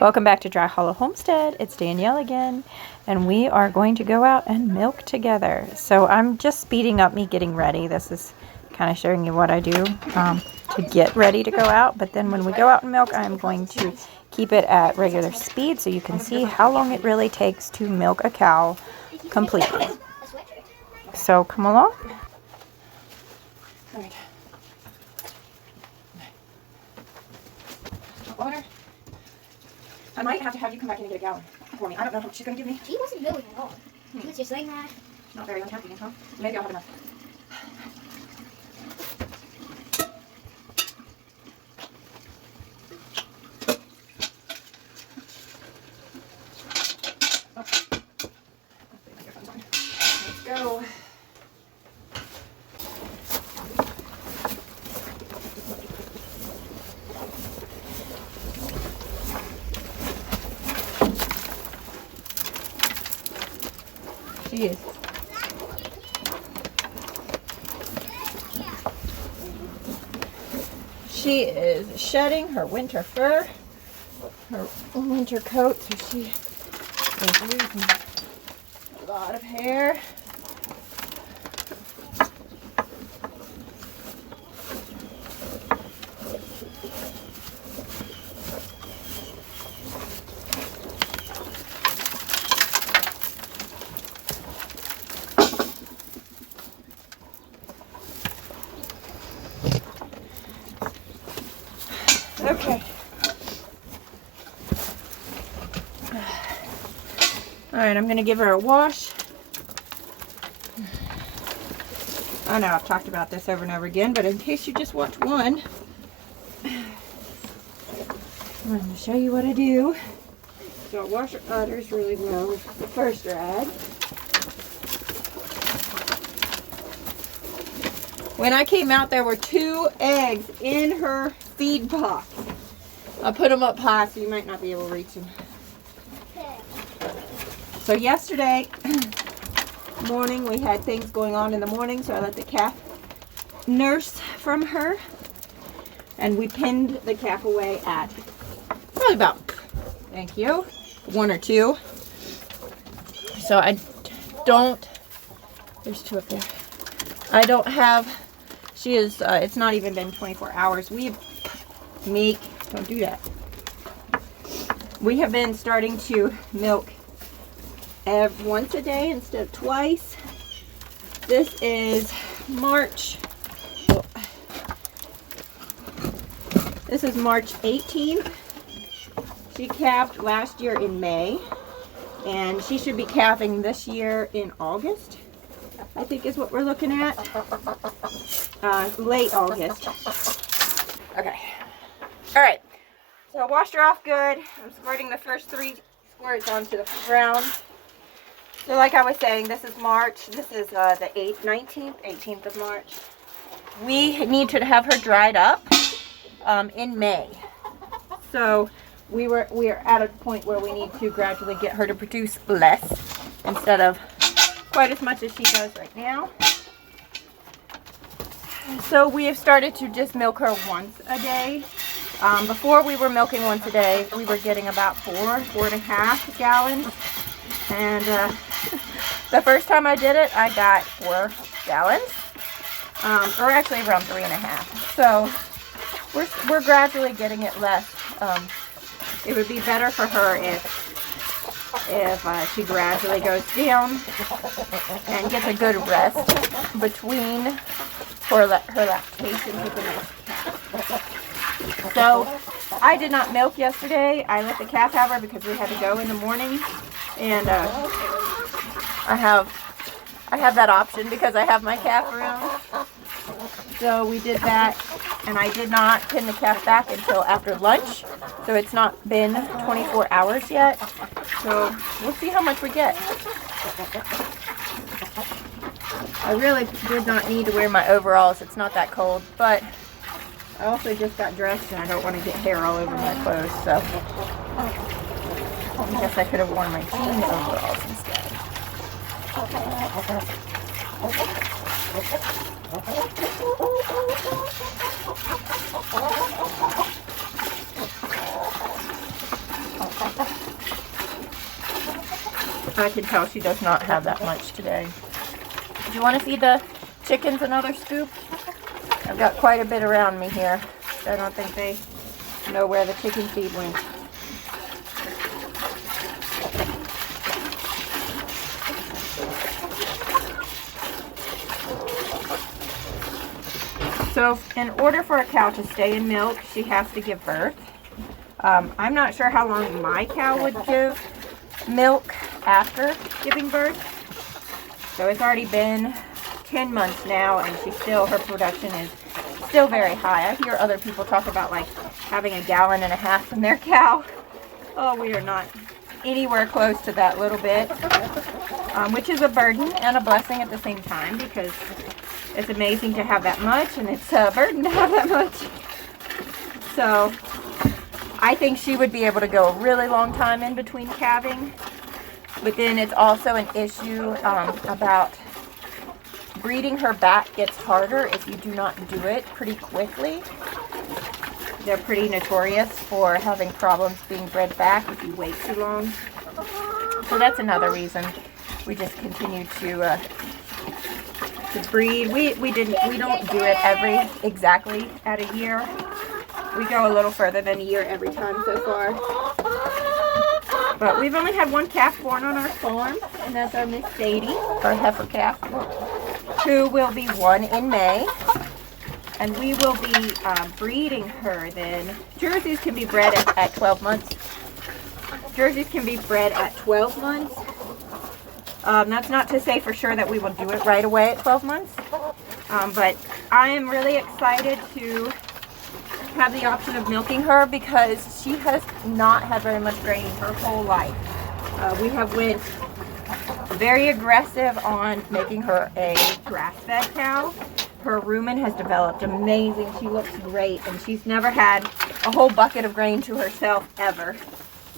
Welcome back to Dry Hollow Homestead. It's Danielle again, and we are going to go out and milk together. So I'm just speeding up me getting ready. This is kind of showing you what I do to get ready to go out. But then when we go out and milk, I'm going to keep it at regular speed so you can see how long it really takes to milk a cow completely. So come along. All right. Water. I might have to have you come back in and get a gallon for me. I don't know how much she's going to give me. She wasn't milking at all. She was just laying there. Not very unhappy, huh? Maybe I'll have enough. Let's go. She is. She is shedding her winter fur, her winter coat, so she is losing a lot of hair. Okay. All right, I'm going to give her a wash. I know I've talked about this over and over again, but in case you just watch one, I'm going to show you what I do. So I wash her udders really well with the first rag. When I came out, there were 2 eggs in her feed box. I'll put them up high so you might not be able to reach them. So yesterday morning we had things going on in the morning, so I let the calf nurse from her, and we pinned the calf away at probably about, thank you, 1 or 2. So I don't, there's 2 up there. I don't have, she is, it's not even been 24 hours. Don't do that. We have been starting to milk once a day instead of twice. This is March 18th. She calved last year in May, and she should be calving this year in August, I think is what we're looking at. Late August. Okay. All right. So I washed her off good. I'm squirting the first 3 squirts onto the ground. So like I was saying, this is March. This is the 18th of March. We need to have her dried up in May. So we are at a point where we need to gradually get her to produce less instead of quite as much as she does right now. So we have started to just milk her once a day. Before we were milking once a day, we were getting about 4.5 gallons. And the first time I did it, I got 4 gallons, or actually around 3.5. So we're gradually getting it less. It would be better for her if she gradually goes down and gets a good rest between her lactation with the milk. So I did not milk yesterday. I let the calf have her because we had to go in the morning, and I have that option because I have my calf around. So we did that, and I did not pin the calf back until after lunch. So it's not been 24 hours yet. So we'll see how much we get. I really did not need to wear my overalls. It's not that cold, but I also just got dressed and I don't want to get hair all over my clothes, so I guess I could have worn my jean overalls instead. I can tell she does not have that much today. Do you want to feed the chickens another scoop? I've got quite a bit around me here. I don't think they know where the chicken feed went. So in order for a cow to stay in milk, she has to give birth. I'm not sure how long my cow would give milk after giving birth. So it's already been 10 months now, and her production is still very high. I hear other people talk about like having 1.5 gallons from their cow. Oh, we are not anywhere close to that little bit, which is a burden and a blessing at the same time, because it's amazing to have that much, and it's a burden to have that much. So I think she would be able to go a really long time in between calving. But then it's also an issue about breeding her back gets harder if you do not do it pretty quickly. They're pretty notorious for having problems being bred back if you wait too long. So that's another reason we just continue to breed. We don't do it exactly at a year. We go a little further than a year every time so far. But we've only had one calf born on our farm, and that's our Miss Sadie, our heifer calf, who will be 1 in May. And we will be breeding her then. Jerseys can be bred at 12 months. Jerseys can be bred at 12 months. That's not to say for sure that we will do it right away at 12 months. But I am really excited to have the option of milking her, because she has not had very much grain her whole life. We have went very aggressive on making her a grass-fed cow. Her rumen has developed amazing. She looks great, and she's never had a whole bucket of grain to herself ever.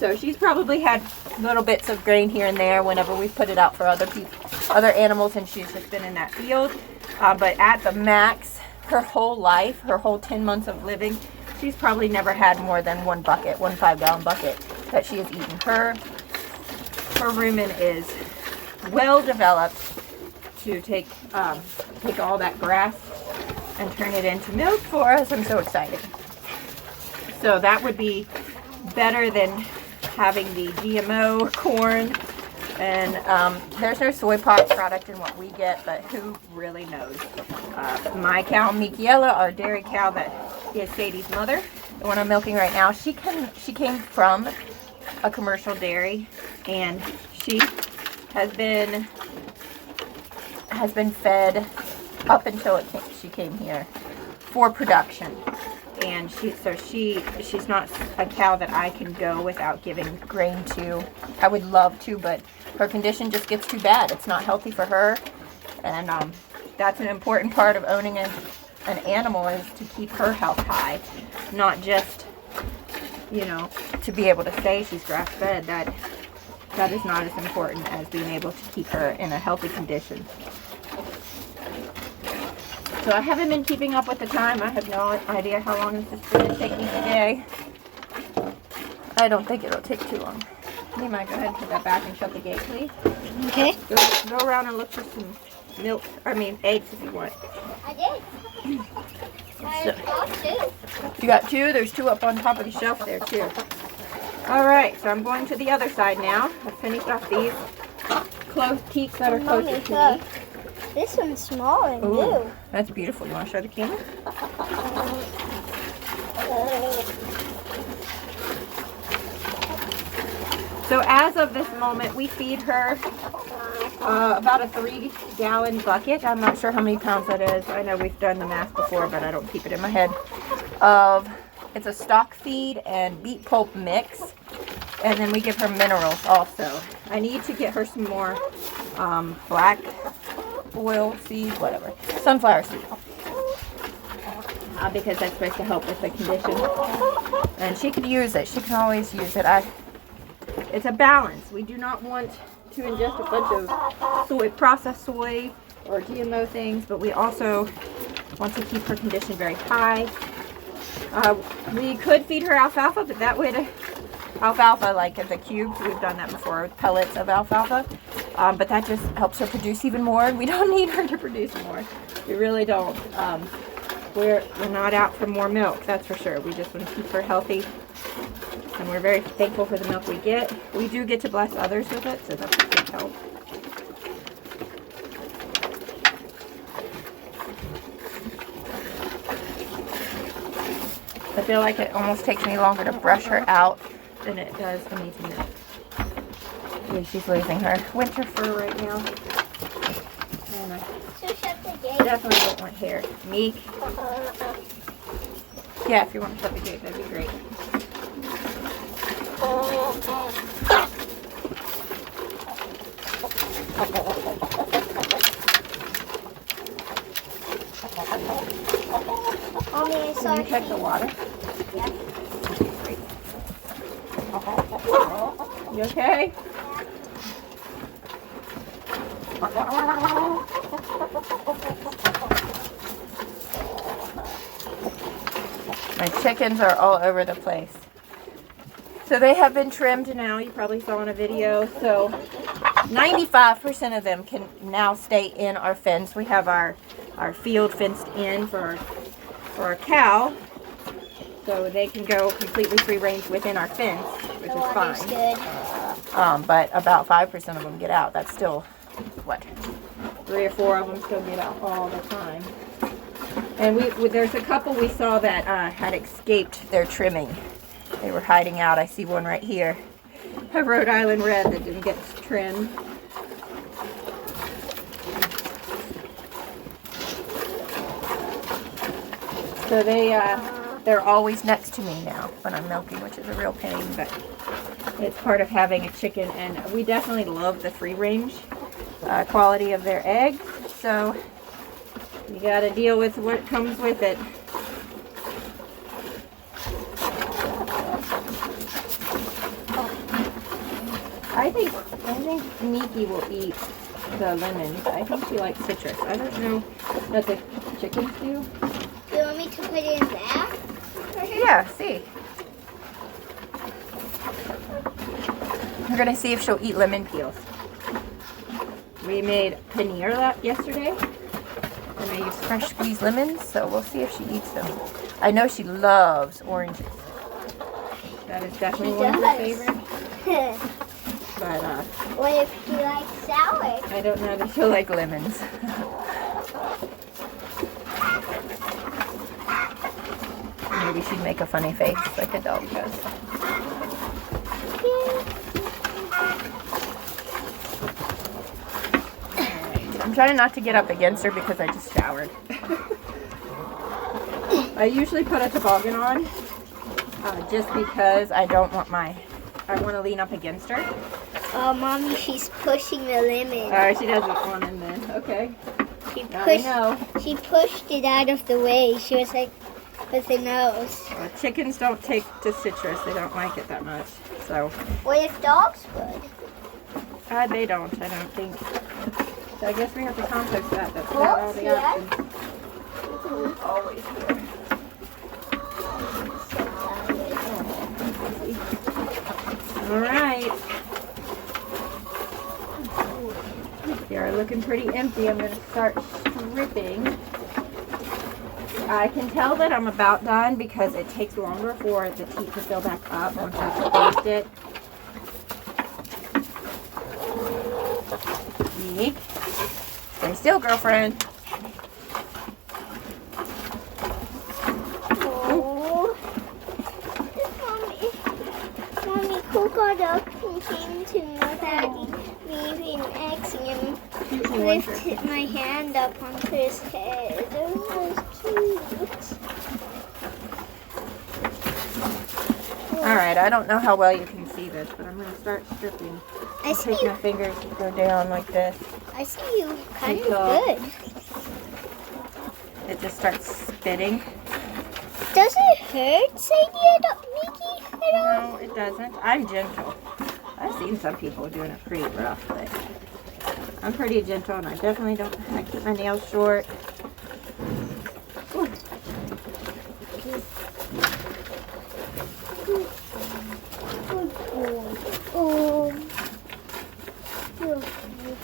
So she's probably had little bits of grain here and there whenever we've put it out for other animals, and she's just been in that field. But at the max, her whole life, her whole 10 months of living, she's probably never had more than one 5-gallon bucket that she has eaten. Her rumen is well developed to take all that grass and turn it into milk for us. I'm so excited. So that would be better than having the GMO corn. And there's no soy product in what we get, but who really knows? My cow, Mikiela, our dairy cow that is Sadie's mother, the one I'm milking right now, she came from a commercial dairy, and she has been fed up until she came here for production. And she's not a cow that I can go without giving grain to. I would love to, but her condition just gets too bad. It's not healthy for her, and that's an important part of owning an animal, is to keep her health high, not just, to be able to say she's grass-fed. That is not as important as being able to keep her in a healthy condition. So I haven't been keeping up with the time. I have no idea how long this is going to take me today. I don't think it'll take too long. You might go ahead and put that back and shut the gate, please. Okay. Go around and look for some eggs if you want. I did. I got 2. You got 2? There's 2 up on top of the shelf there too. Alright, so I'm going to the other side now. I've finished off these teats that are closest to me. This one's small and Ooh, blue. that's beautiful. You want to show the camera? So as of this moment, we feed her about a 3-gallon bucket. I'm not sure how many pounds that is. I know we've done the math before, but I don't keep it in my head. It's a stock feed and beet pulp mix. And then we give her minerals also. I need to get her some more black oil seeds, whatever, sunflower seeds, because that's supposed to help with the condition. And she could use it. She can always use it. It's a balance. We do not want to ingest a bunch of processed soy or GMO things, but we also want to keep her condition very high. We could feed her alfalfa, but that would alfalfa, like the cubes. We've done that before with pellets of alfalfa. But that just helps her produce even more. We don't need her to produce more. We really don't. We're not out for more milk, that's for sure. We just want to keep her healthy. And we're very thankful for the milk we get. We do get to bless others with it, so that's a big help. I feel like it almost takes me longer to brush her out than it does for me to milk. Yeah, she's losing her winter fur right now. And I definitely don't want hair. Meek. Yeah, if you want to shut the gate, that'd be great. Can you check the water? Yeah. You okay? My chickens are all over the place. So they have been trimmed now. You probably saw in a video. So 95% of them can now stay in our fence. We have our field fenced in for our cow. So they can go completely free range within our fence, which is fine. Good. But about 5% of them get out. That's still, what, 3 or 4 of them still get out all the time. And there's a couple we saw that had escaped their trimming. They were hiding out. I see one right here, a Rhode Island red that didn't get trimmed. So they're always next to me now when I'm milking, which is a real pain, but it's part of having a chicken. And we definitely love the free range quality of their eggs. So you got to deal with what comes with it. I think Miki will eat the lemons. I think she likes citrus. I don't know that the chickens do. Do you want me to put it in that? Yeah, see. We're gonna see if she'll eat lemon peels. We made paneer yesterday, and I used fresh squeezed lemons, so we'll see if she eats them. I know she loves oranges. That is definitely one of her favorites. But what if she likes sour? I don't know that she'll like lemons. Maybe she'd make a funny face like a dog does. I'm trying not to get up against her because I just showered. I usually put a toboggan on just because I don't want I want to lean up against her. Oh, Mommy, she's pushing the lemon. Alright, she doesn't want him then. Okay. She pushed it out of the way. She was like, with the nose. Well, chickens don't take to citrus. They don't like it that much. So. What if dogs would? They don't. I don't think. So I guess we have to compost that. That's not all the options. Always here. All right. You're looking pretty empty. I'm going to start stripping. I can tell that I'm about done because it takes longer for the teat to fill back up once I've baked it. Meek. Stay still, girlfriend. Oh. Mommy, who got up and came to know Daddy leaving eggs and lifted my hand up onto his head. It was cute. Alright, I don't know how well you can see this, but I'm going to start stripping. I see Take you. my fingers go down like this. I see you kind of Good. good. It just starts spitting. Does it hurt, Sadie, Mickey, at all? No, it doesn't. I'm gentle. I've seen some people doing it pretty rough, but I'm pretty gentle, and I definitely don't. I keep my nails short. Ooh.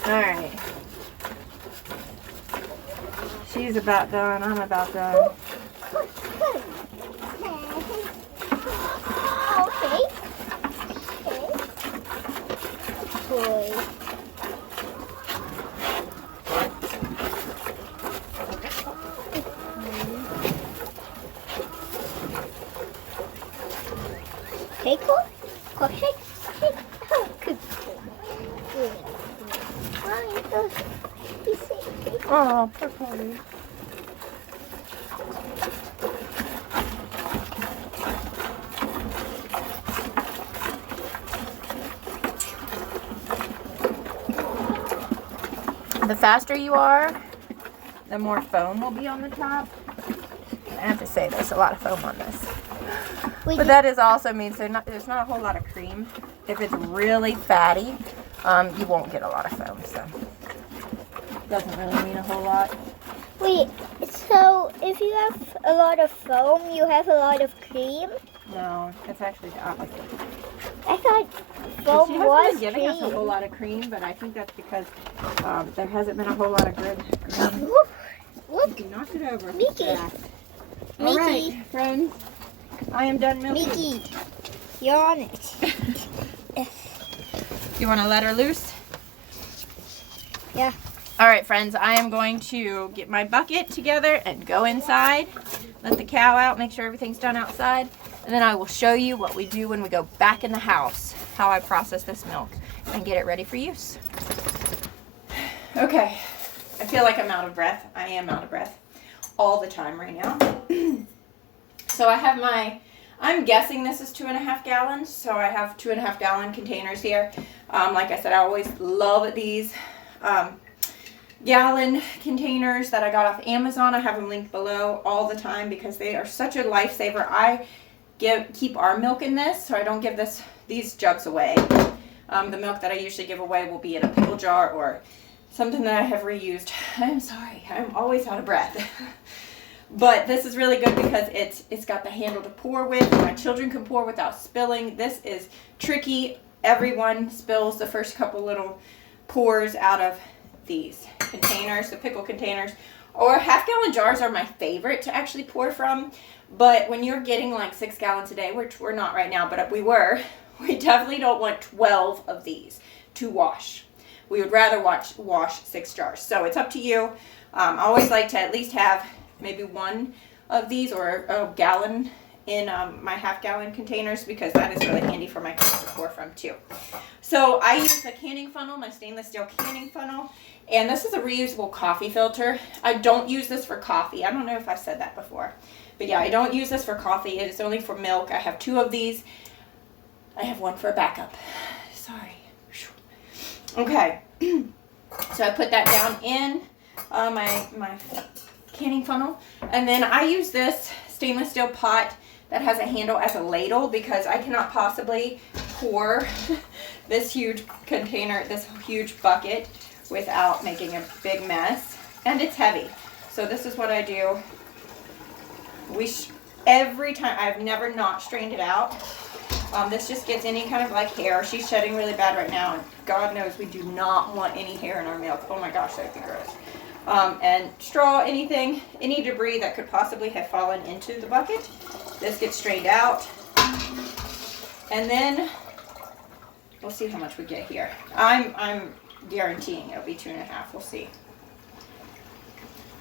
Alright. She's about done. I'm about done. Okay. Boy. Okay, cool. Okay. Oh, good. Oh, poor Polly. The faster you are, the more foam will be on the top. I have to say there's a lot of foam on this. But that is also means there's not a whole lot of cream. If it's really fatty, you won't get a lot of foam, so doesn't really mean a whole lot. Wait, so if you have a lot of foam, you have a lot of cream? No, it's actually the opposite. I thought So foam she was hasn't been giving us a whole lot of cream, but I think that's because there hasn't been a whole lot of good cream. Look, You knocked it over. Mickey. Yeah. All Mickey. right, friends. I am done milking. Mickey, you're on it. You want to let her loose? Yeah. All right, friends, I am going to get my bucket together and go inside, let the cow out, make sure everything's done outside, and then I will show you what we do when we go back in the house, how I process this milk and get it ready for use. Okay, I feel like I'm out of breath. I am out of breath all the time right now. So I have I'm guessing this is 2.5 gallons, so I have 2.5 gallon containers here. Like I said, I always love these gallon containers that I got off Amazon. I have them linked below all the time because they are such a lifesaver. I keep our milk in this, so I don't give these jugs away. The milk that I usually give away will be in a pickle jar or something that I have reused. I'm sorry, I'm always out of breath. But this is really good because it's got the handle to pour with. My children can pour without spilling. This is tricky. Everyone spills the first couple little pours out of these containers, the pickle containers. Or 1/2 gallon jars are my favorite to actually pour from. But when you're getting like 6 gallons a day, which we're not right now, but we definitely don't want 12 of these to wash. We would rather wash 6 jars. So it's up to you. I always like to at least have maybe one of these or a gallon in my 1/2 gallon containers because that is really handy for my kids to pour from too. So I use a canning funnel, my stainless steel canning funnel, and this is a reusable coffee filter. I don't use this for coffee. I don't know if I've said that before, but yeah, I don't use this for coffee. It is only for milk. I have 2 of these. I have one for a backup. Sorry. Okay, so I put that down in my canning funnel, and then I use this stainless steel pot that has a handle as a ladle because I cannot possibly pour this huge container, this huge bucket without making a big mess, and it's heavy. So this is what I do. Every time, I've never not strained it out. This just gets any kind of like hair. She's shedding really bad right now, and God knows we do not want any hair in our milk. Oh my gosh, that'd be gross. And straw, anything, any debris that could possibly have fallen into the bucket. This gets strained out. And then we'll see how much we get here. I'm guaranteeing it'll be 2.5. We'll see.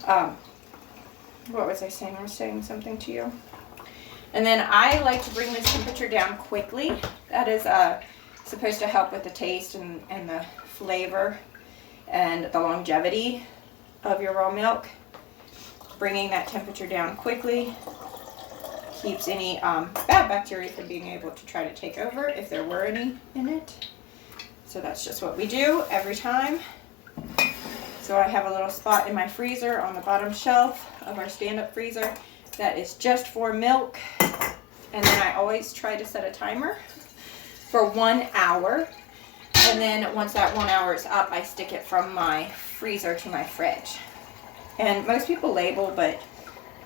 What was I saying? I was saying something to you. And then I like to bring this temperature down quickly. That is supposed to help with the taste and the flavor and the longevity of your raw milk. Bringing that temperature down quickly keeps any bad bacteria from being able to try to take over if there were any in it. So that's just what we do every time. So I have a little spot in my freezer on the bottom shelf of our stand-up freezer that is just for milk. And then I always try to set a timer for 1 hour. And then once that 1 hour is up, I stick it from my freezer to my fridge. And most people label, but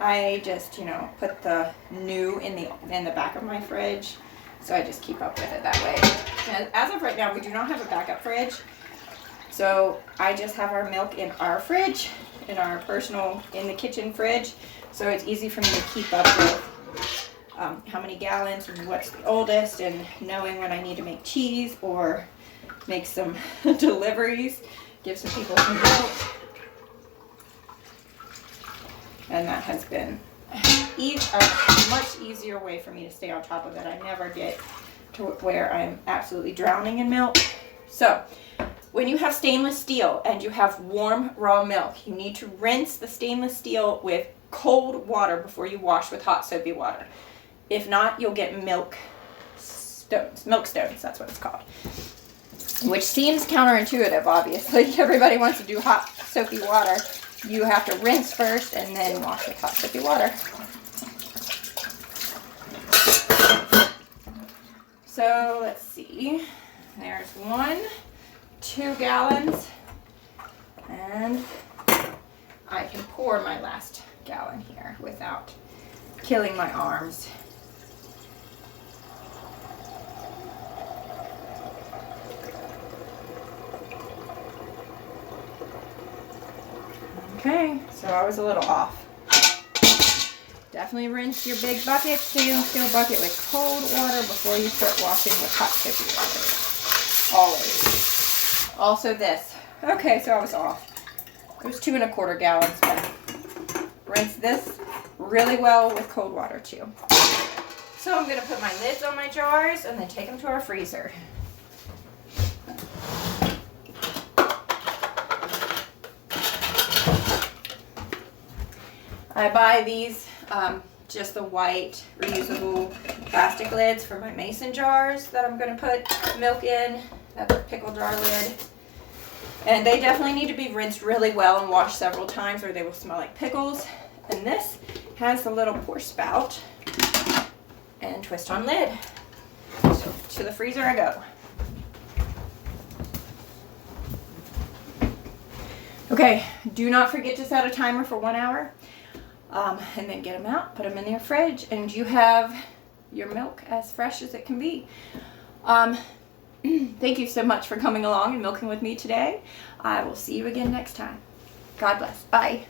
I just, put the new in the back of my fridge. So I just keep up with it that way. As of right now, we do not have a backup fridge. So I just have our milk in our fridge, in our personal, in the kitchen fridge. So it's easy for me to keep up with how many gallons and what's the oldest, and knowing when I need to make cheese or make some deliveries, give some people some milk. And that has been a much easier way for me to stay on top of it. I never get to where I'm absolutely drowning in milk. So when you have stainless steel and you have warm raw milk, you need to rinse the stainless steel with cold water before you wash with hot soapy water. If not, you'll get milk stones, that's what it's called. Which seems counterintuitive, obviously. Everybody wants to do hot soapy water. You have to rinse first and then wash with hot soapy water. So let's see, there's 2 gallons, and I can pour my last gallon here without killing my arms. Okay, so I was a little off. Definitely rinse your big bucket, stainless steel bucket, with cold water before you start washing with hot soapy water. Always. Also this. Okay, so I was off. It was 2 1/4 gallons, but rinse this really well with cold water too. So I'm going to put my lids on my jars and then take them to our freezer. I buy these, just the white reusable plastic lids for my mason jars that I'm going to put milk in. That's a pickle jar lid. And they definitely need to be rinsed really well and washed several times or they will smell like pickles. And this has a little pour spout and twist on lid. So to the freezer I go. Okay, do not forget to set a timer for 1 hour. And then get them out, put them in your fridge, and you have your milk as fresh as it can be. Thank you so much for coming along and milking with me today. I will see you again next time. God bless. Bye.